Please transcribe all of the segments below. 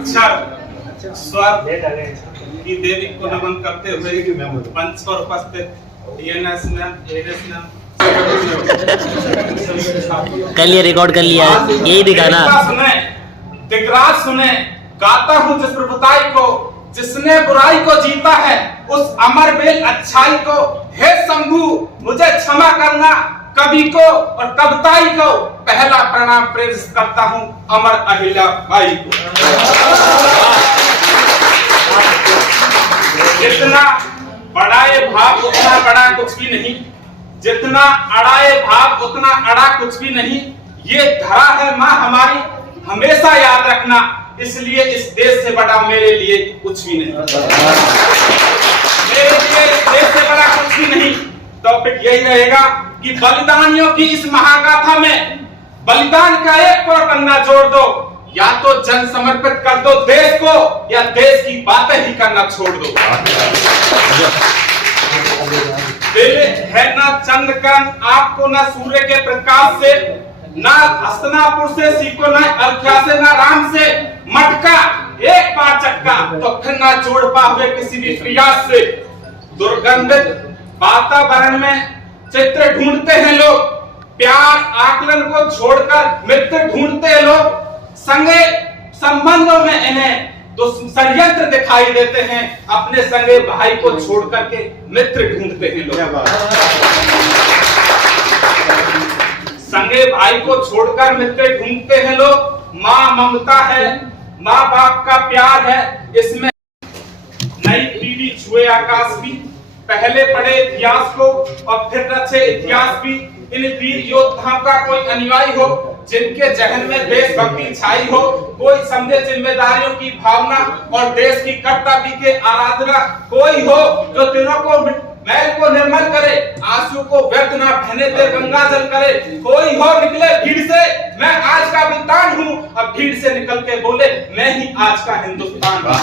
अक्षर स्वर की देवी को नमन करते हुए मंच पर उपस्थित कर लिया, रिकॉर्ड कर लिया, यही दिखाना। सुने, दिगराज सुने, गाता हूँ जिस प्रभुताई को, जिसने बुराई को जीता है, उस अमरबेल अच्छाई को। हे शंभू, मुझे क्षमा करना, कवि को और कविताई को पहला प्रणाम प्रेषित करता हूँ अमर अहिल्या बाई को। जितना बड़ाए भाव उतना बड़ा कुछ भी नहीं, जितना अड़ाए भाव उतना अड़ा कुछ भी नहीं। ये धरा है माँ हमारी, हमेशा याद रखना, इसलिए इस देश से बड़ा मेरे लिए कुछ भी नहीं। मेरे लिए इस देश से बड़ा कुछ भी नहीं। टॉपिक यही रहेगा कि बलिदानियों की इस महागाथा में बलिदान का एक और पन्ना जोड़ दो, या तो जन समर्पित कर दो देश को, या देश की बातें ही करना छोड़ दो। दिल है ना चंद्रकन आपको, ना सूर्य के प्रकाश से, ना हस्तनापुर से सीखो, ना अयोध्या से, ना राम से। मटका एक बार चक्का तो फिर ना जोड़ पाओगे किसी भी प्रयास से। दुर्गंधित वातावरण में चित्र ढूंढते हैं लोग, प्यार आकलन को छोड़कर मित्र ढूंढते हैं लोग। संगे संबंधों में इन्हें तो षड्यंत्र दिखाई देते हैं, अपने संगे भाई को छोड़ करके मित्र ढूंढते हैं लोग। संगे भाई को छोड़कर मित्र ढूंढते हैं लोग। माँ ममता है, माँ बाप का प्यार है, इसमें नई पीढ़ी छुए आकाश भी। पहले पढ़े इतिहास को और फिर रचे इतिहास भी। इन वीर योद्धाओं का कोई अनुयायी हो, जिनके जहन में देशभक्ति छाई हो, कोई समझे जिम्मेदारियों की भावना और देश की कर्तव्य के आराधना। कोई हो जो दिलों को मैल को निर्मल करे, आंसू को व्यर्थ ना बहने दे गंगा जल करे। कोई हो निकले भीड़ से, मैं आज का बलिदान हूँ, अब भीड़ से निकल के बोले मैं ही आज का हिंदुस्तान हूँ।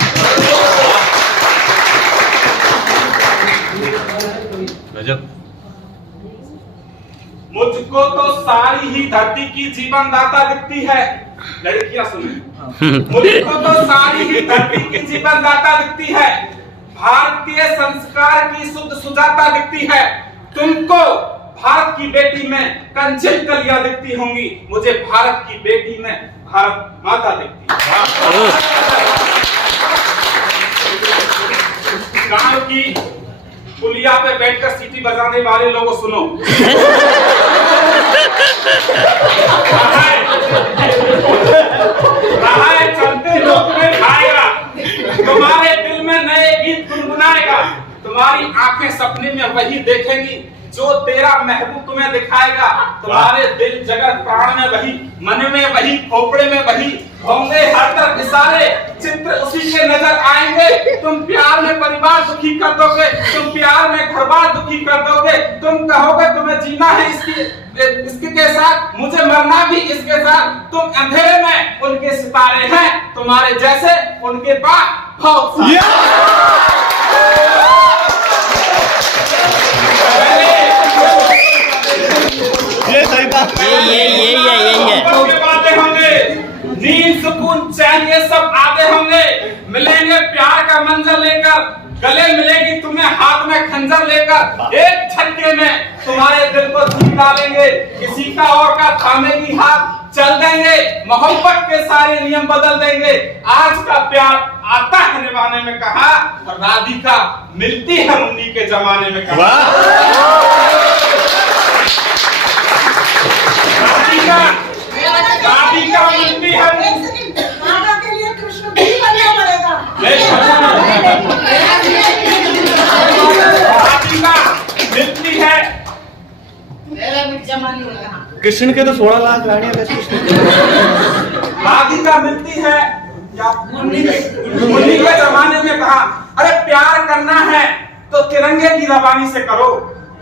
मुझको तो सारी ही धरती की जीवन दाता दिखती है। लड़कियां सुने, मुझको तो सारी ही धरती की जीवन दाता दिखती है, भारतीय संस्कार की शुद्ध सुजाता दिखती है। तुमको भारत की बेटी में कंचन कलियां दिखती होंगी, मुझे भारत की बेटी में भारत माता दिखती है। गांव की पुलिया पे बैठकर सीटी बजाने वाले लोगों सुनो, रहा है चलते लोग में खाएगा, तुम्हारे दिल में नए गीत गुनगुनाएगा। तुम्हारी आंखें सपने में वही देखेंगी जो तेरा महबूब तुम्हें दिखाएगा। तुम्हारे दिल जगत प्राण में वही, मन में वही, खोपड़े में वही होंगे हर तरफ इशारे, चित्र उसी के नजर आएंगे। तुम प्यार में परिवार दुखी कर दोगे, तुम प्यार में घरबार दुखी कर दोगे। तुम कहोगे तुम्हें जीना है इसके के साथ, मुझे मरना भी इसके साथ। तुम अंधेरे में उनके सितारे हैं, तुम्हारे जैसे उनके पास बहुत बातें होंगे, नींद सुकून चैन ये सब आते होंगे। मिलेंगे प्यार का मंजर लेकर, गले मिलेगी तुम्हें हाथ में खंजर लेकर। एक झटके में तुम्हारे दिल को छू डालेंगे, किसी का और का थामेगी हाथ, चल देंगे मोहब्बत के सारे नियम बदल देंगे। आज का प्यार आता है निभाने में कहा, और राधिका मिलती है मुन्नी के जमाने में कहा। राधिका मिलती है, राधा के लिए कृष्ण भी बनना पड़ेगा। राधिका मिलती है, कृष्ण के तो 16 लाख रानियां। राधिका मिलती है या मुन्नी के जमाने में कहा। अरे प्यार करना है तो तिरंगे की रवानी से करो,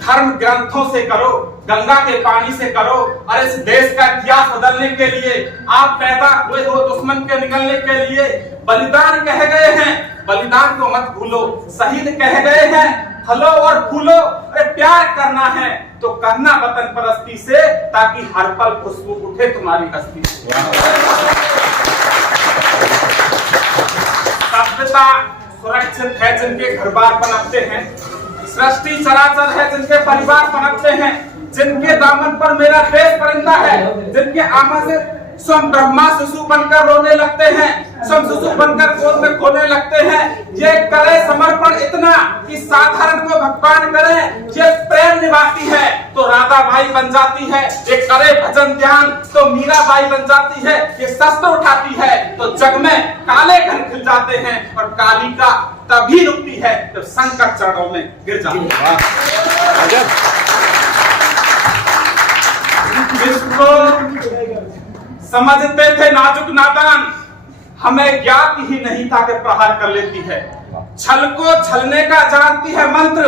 धर्म ग्रंथों से करो, गंगा के पानी से करो। और इस देश का इतिहास बदलने के लिए आप पैदा हुए हो दुश्मन के निकलने के लिए। बलिदान कह गए हैं, बलिदान को मत भूलो, शहीद कह गए हैं, फलो और फूलो। अरे प्यार करना है तो करना वतन परस्ती से, ताकि हर पल खुशबू उठे तुम्हारी हस्ती से। समाजता सुरक्षित है जिनके घर बार पनपते हैं, सृष्टि चराचर है जिनके परिवार पनपते हैं, जिनके दामन पर मेरा देश परिंदा है, जिनके आमा से स्वयं ब्रह्मा शिशु बनकर रोने लगते हैं, स्वयं शिशु बनकर गोद में खोने लगते हैं। ये करे समर्पण इतना कि साधारण को भगवान करे, ये प्रेम निभाती है तो राधा बाई बन जाती है, ये करे भजन ध्यान तो मीरा बाई बन जाती है, ये शस्त्र उठाती है तो जग में काले घन खिल जाते हैं और कालिका तभी रुकती है जब संकट चरणों में गिर जाती है। इसको समझते थे नाजुक नादान, हमें ज्ञात ही नहीं था कि प्रहार कर लेती है। छल को छलने का जानती है मंत्र,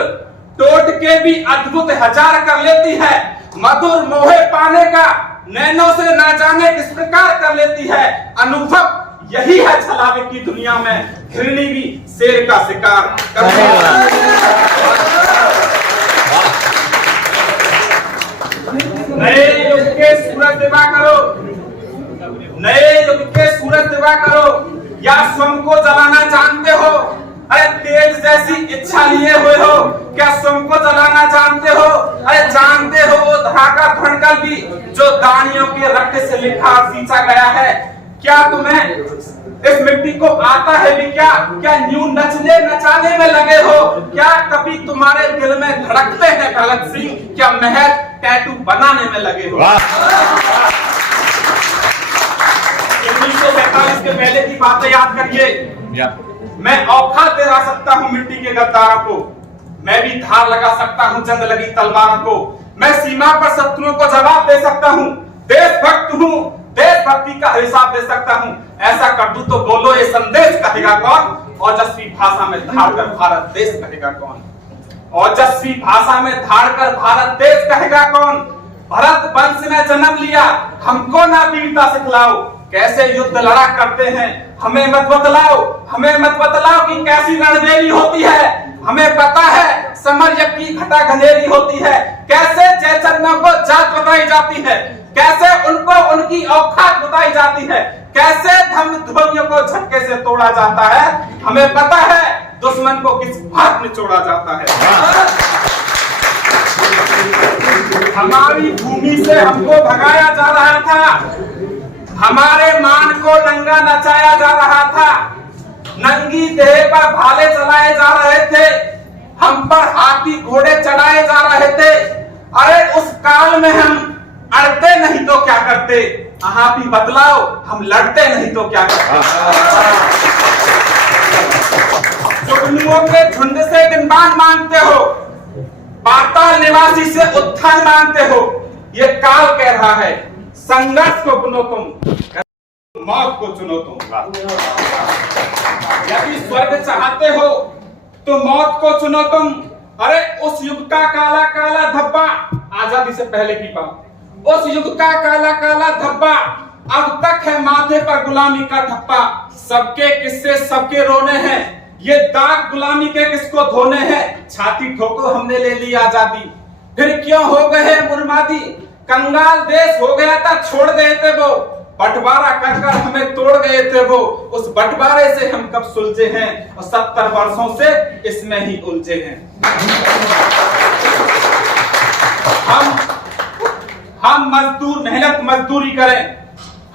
टोट के भी अद्भुत हजार कर लेती है। मधुर मोहे पाने का नैनों से ना जाने किस प्रकार कर लेती है। अनुभव यही है छलावे की दुनिया में, घृणी भी शेर का शिकार करती है। नए युग के सूरज दिवा करो, नए युग के सूरज दिवा करो, या स्वयं को जलाना जानते हो? अरे तेज जैसी इच्छा लिए हुए हो, क्या स्वयं को जलाना जानते हो? अरे जानते हो वो धागा धड़कन भी जो दानियों के रक्त से लिखा सींचा गया है? क्या तुम्हें इस मिट्टी को आता है भी क्या? क्या न्यू नचने नचाने में लगे हो? क्या कभी तुम्हारे दिल में धड़कते हैं भगत सिंह? क्या महज टैटू बनाने में लगे हो? 1947 के पहले की बातें याद करिए। मैं औखा दे सकता हूँ मिट्टी के गद्दारों को, मैं भी धार लगा सकता हूँ जंग लगी तलवारों को, मैं सीमा पर शत्रुओं को जवाब दे सकता हूँ, देशभक्त हूँ, देशभक्ति का हिसाब दे सकता हूँ। ऐसा कर दूं तो बोलो ये संदेश कहेगा कौन? ओजस्वी भाषा में धार कर भारत देश कहेगा कौन? ओजस्वी भाषा में धार कर भारत देश कहेगा कौन? भरत वंश में जन्म लिया, हमको ना वीरता सिखलाओ, कैसे युद्ध लड़ा करते हैं हमें मत बतलाओ, हमें मत बतलाओ कि कैसी रणदेवी होती है। हमें पता है समर यज्ञ की घटा घनेरी होती है, कैसे जयचंदों को जात बताई जाती है, कैसे उनको उनकी औकात बताई जाती है, कैसे धर्म ध्वनियों को झटके से तोड़ा जाता है। हमें पता है दुश्मन को किस बात में छोड़ा जाता है। हमारी भूमि से हमको भगाया जा रहा था, हमारे मान को नंगा नचाया जा रहा था, नंगी देह पर भाले चलाए जा रहे थे, हम पर हाथी घोड़े चढ़ाए जा रहे थे। अरे उस काल में हम अड़ते नहीं तो क्या करते? आप ही बतलाओ, हम लड़ते नहीं तो क्या करते? जुगनुओं के झुंड से दिनबान मांगते हो, पाताल निवासी से उत्थान मांगते हो। ये काल कह रहा है संघर्ष को चुनो तुम, मौत को चुनो तुम। यदि स्वर्ग चाहते हो तो मौत को चुनो तुम। अरे उस युग का काला काला धब्बा, आजादी से पहले की बात, उस युग का काला काला धब्बा अब तक है माथे पर गुलामी का ठप्पा। सबके किस्से सबके रोने हैं, ये दाग गुलामी के किसको धोने हैं? छाती ठोको हमने ले ली आजादी, फिर क्यों हो गए मुरमादी? कंगाल देश हो गया था छोड़ गए थे वो, बंटवारा कर कर हमें तोड़ गए थे वो। उस बंटवारे से हम कब सुलझे हैं और 70 वर्षों से इसमें ही उलझे हैं। हम मजदूर मेहनत मजदूरी करें,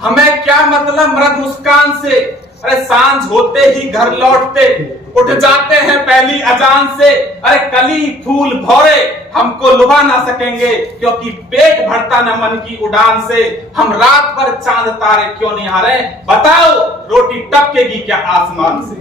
हमें क्या मतलब मर्द मुस्कान से? अरे सांझ होते ही घर लौटते उठ जाते हैं पहली अजान से। अरे कली फूल भौरे हमको लुभा ना सकेंगे, क्योंकि पेट भरता न मन की उड़ान से। हम रात भर चांद तारे क्यों नहीं आ रहे? बताओ रोटी टपकेगी क्या आसमान से?